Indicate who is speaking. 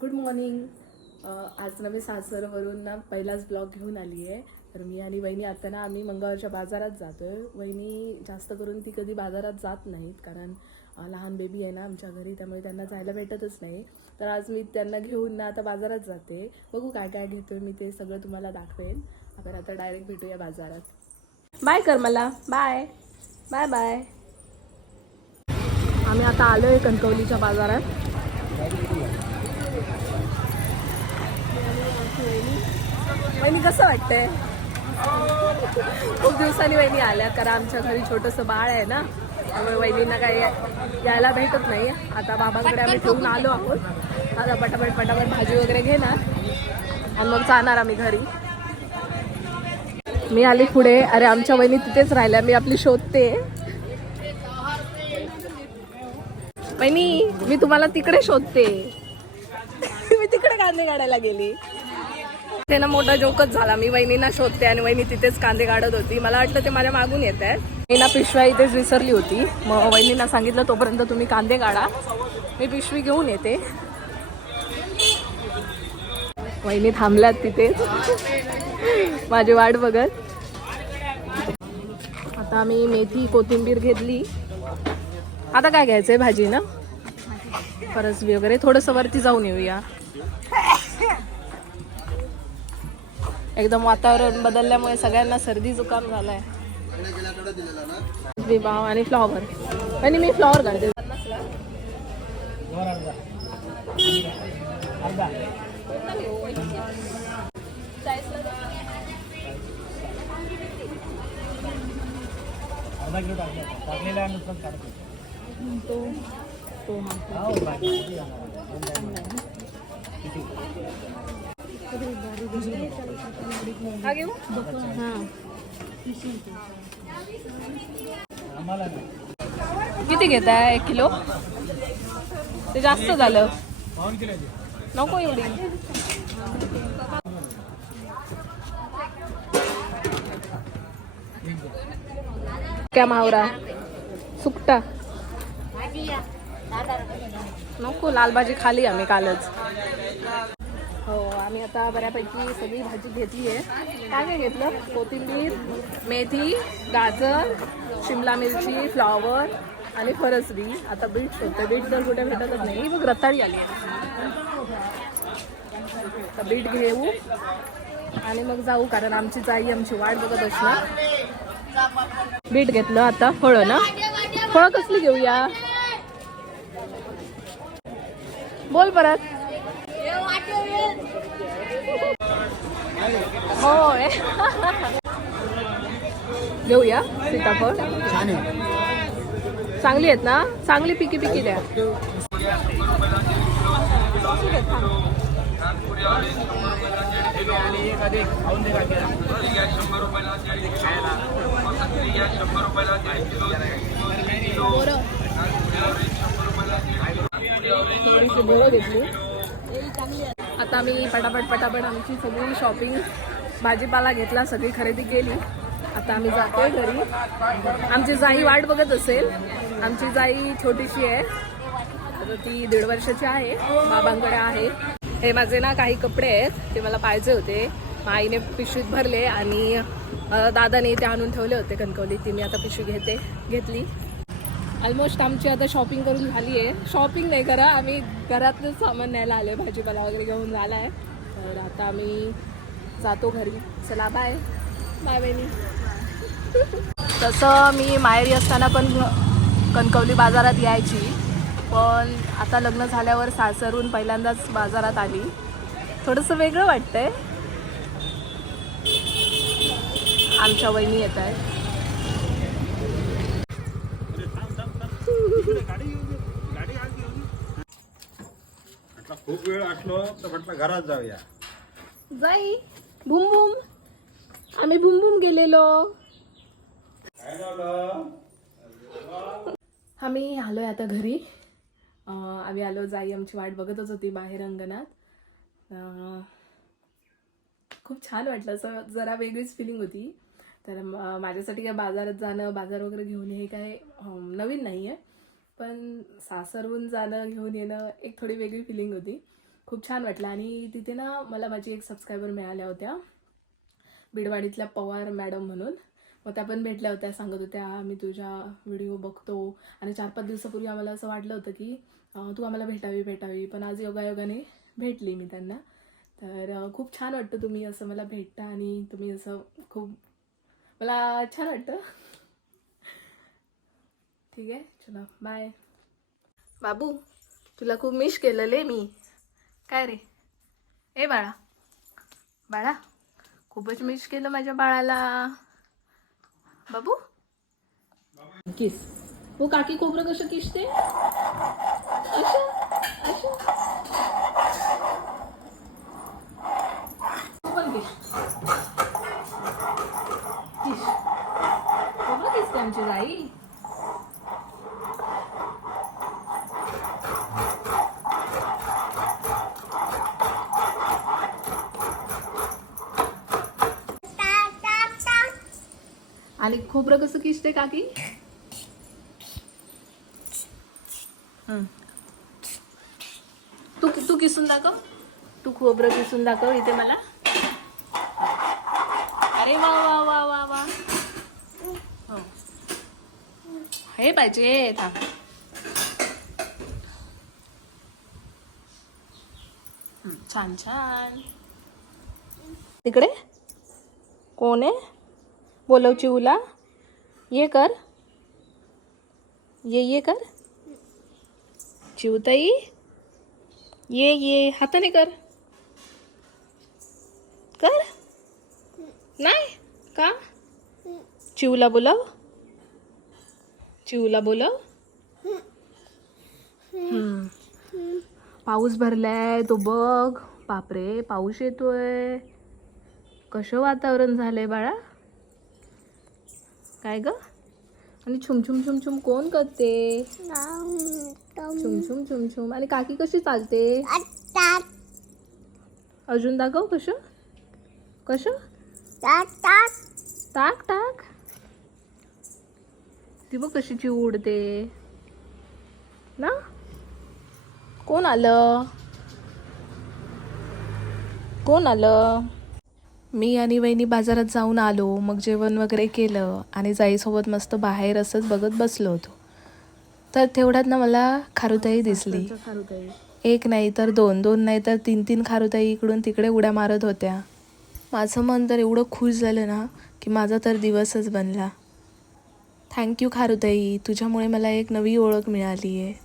Speaker 1: Good morning आज ना मी सासरवरून ना पहिलाच ब्लॉग घेऊन आली आहे तर मी आणि वहिनी आता ना आम्ही मंगळवारच्या बाजारात जातो आहे वहिनी जास्त करून ती कधी बाजारात जात नाहीत कारण लहान बेबी आहे ना आमच्या घरी त्यामुळे त्यांना जायला भेटतच नाही. तर आज मी त्यांना घेऊन ना आता बाजारात जाते. बघू काय काय घेतोय मी ते सगळं तुम्हाला दाखवेन. आपण आता डायरेक्ट भेटूया बाजारात. बाय कर मला बाय बाय बाय आम्ही आता आलो आहे कणकवलीच्या बाजारात. वहिनी कसं वाटतंय? खूप दिवसांनी वहिनी आल्या कारण आमच्या घरी छोटंसं बाळ आहे ना त्यामुळे वहिनींना काही यायला भेटत नाही आता बाबांकडे आम्ही ठेवून आलो आहोत. आता पटापट पटापट भाजी वगैरे घेणार. आणि मग जाणार आम्ही घरी. मी आली पुढे. अरे आमच्या वहिनी तिथेच राहिल्या. मी आपली शोधते. वहिनी मी तुम्हाला तिकडे शोधते. मी तिकडे कांदे काढायला गेली. ते ना मोठा जोकच झाला. मी वहिनींना शोधते आणि वहिनी तिथेच कांदे काढत होती. मला वाटलं ते माझ्या मागून येत आहेत. मी ना पिशव्या इथेच विसरली होती. मग वहिनींना सांगितलं तोपर्यंत तुम्ही कांदे काढा. मी पिशवी घेऊन येते. वहिनी थांबल्यात तिथेच माझी वाट बघत. आता आम्ही मेथी कोथिंबीर घेतली. आता काय घ्यायचंय? भाजी ना? परसबी वगैरे थोडंसं वरती जाऊन येऊया. एकदम वातावरण बदलल्यामुळे सगळ्यांना सर्दी जुकाम झालाय. विवाह आणि फ्लॉवर आणि मी फ्लॉवर घालते. तो तो हा
Speaker 2: हो? किती
Speaker 1: घेत आहे एक किलो? ते जास्त झालं. नको एवढी. क्या मावरा? सुकटा नको लाल भाजी खाली आम्ही कालच. हो आम्ही आता बऱ्यापैकी सगळी भाजी घेतली आहे काय काय घेतलं? कोथिंबीर मेथी गाजर शिमला मिरची फ्लॉवर आणि फरसबी. आता बीट शोधते बीट तर कुठे भेटतच नाही. मग रताळी आली आहे. तर बीट घेऊ आणि मग जाऊ कारण आमची जाई आमची वाट बघत असणार. बीट घेतलं आता फळं ना? फळं कसली घेऊया? बोल परत. होय. घेऊया सीताफळ.
Speaker 2: छान आहे.
Speaker 1: चांगली आहेत ना? चांगली पिकी पिकी द्या. थोडीशी घेतली आता आम्ही पटापट पटापट आमची सगळी शॉपिंग भाजीपाला घेतला सगळी खरेदी केली. आता आम्ही जातोय घरी. आमची जाई वाट बघत असेल. आमची जाई छोटीशी आहे. तर ती दीड वर्षाची आहे. बाबांकडे आहे. हे माझे ना काही कपडे आहेत. ते मला पाहिजे होते. आईने पिशवीत भरले आणि दादाने ते आणून ठेवले होते कणकवली. ती मी आता पिशवी घेते घेतली. ऑलमोस्ट आमची आता शॉपिंग करून झाली आहे शॉपिंग नाही करा आम्ही घरातलंच सामान न्यायला आलो भाजीपाला वगैरे घेऊन झाला आहे तर आता आम्ही जातो घरी. चला बाय बाय बहिणी. तसं मी माहेरी असताना पण कणकवली बाजारात यायची. पण आता लग्न झाल्यावर सासरून पहिल्यांदाच बाजारात आली. थोडंसं वेगळं वाटतंय. आमच्या वहिनी येत आहेत
Speaker 3: खूप वेळ असलो तर म्हटलं घरात जाऊया.
Speaker 1: जाई बुम बुम. आम्ही बुम बुम गेलेलो. आम्ही आलोय आता घरी. अं, आम्ही आलो जाई आमची वाट बघतच होती बाहेर अंगणात. अं, खूप छान वाटलं असं जरा वेगळीच फिलिंग होती. तर म- माझ्यासाठी काय बाजारात जाणं बाजार वगैरे घेऊन हे काय अं, नवीन नाही आहे पण सासरहून जाणं घेऊन येणं एक थोडी वेगळी फिलिंग होती. खूप छान वाटलं. आणि तिथे ना मला माझी एक सबस्क्रायबर मिळाल्या होत्या. बिडवाडीतल्या पवार मॅडम म्हणून. मग त्या पण भेटल्या होत्या सांगत होत्या मी तुझ्या व्हिडिओ बघतो. आणि चार पाच दिवसापूर्वी आम्हाला असं वाटलं होतं की तू आम्हाला भेटावी भेटावी. पण आज योगायोगाने भेटली मी त्यांना. तर खूप छान वाटतं तुम्ही असं मला भेटता आणि तुम्ही असं खूप मला छान वाटतं. ठीक आहे? चला बाय बाबू तुला खूप मिस केलेलं मी. काय रे? ए बाळा. बाळा खूपच मिस केलं माझ्या बाळाला. बाबू? किस. हो काकी खोबरं कसं किसते? असं असं तू पण किस किस खोबरं किसते आमची गाई आणि खोबरं कसं किसते काकी. तू तू किसून दाखव. तू खोबरं किसून दाखव इथे मला. अरे वा वा वा वा वा. हो. हे पाहिजे थांब. छान छान. तिकडे कोण आहे? बोलव चिऊला ये कर. ये ये कर. चिवताई. ये ये. हाताने कर. कर. नाही? का? चिऊला बोलव. चिऊला बोलव. पाऊस भरलाय तो बघ. बापरे पाऊस येतोय. कसं वातावरण झालंय बाळा? काय ग? आणि छुम छुम छुम छुम कोण करते? छुम छुम छुम छुम. आणि काकी कशी चालते? अजून दाखव कसं? कसं? टाक टाक. ती बघ कशी चिव उडते. ना? कोण आलं? कोण आलं? मी आणि वहिनी बाजारात जाऊन आलो मग जेवण वगैरे केलं आणि जाईसोबत मस्त बाहेर असंच बघत बसलो होतो. तर तेवढ्यात ना मला खारुताई दिसली. एक नाही तर दोन दोन नाही तर तीन तीन खारुताई इकडून तिकडे उड्या मारत होत्या. माझं मन तर एवढं खुश झालं ना की माझा तर दिवसच बनला. थँक्यू खारुताई तुझ्यामुळे मला एक नवी ओळख मिळाली आहे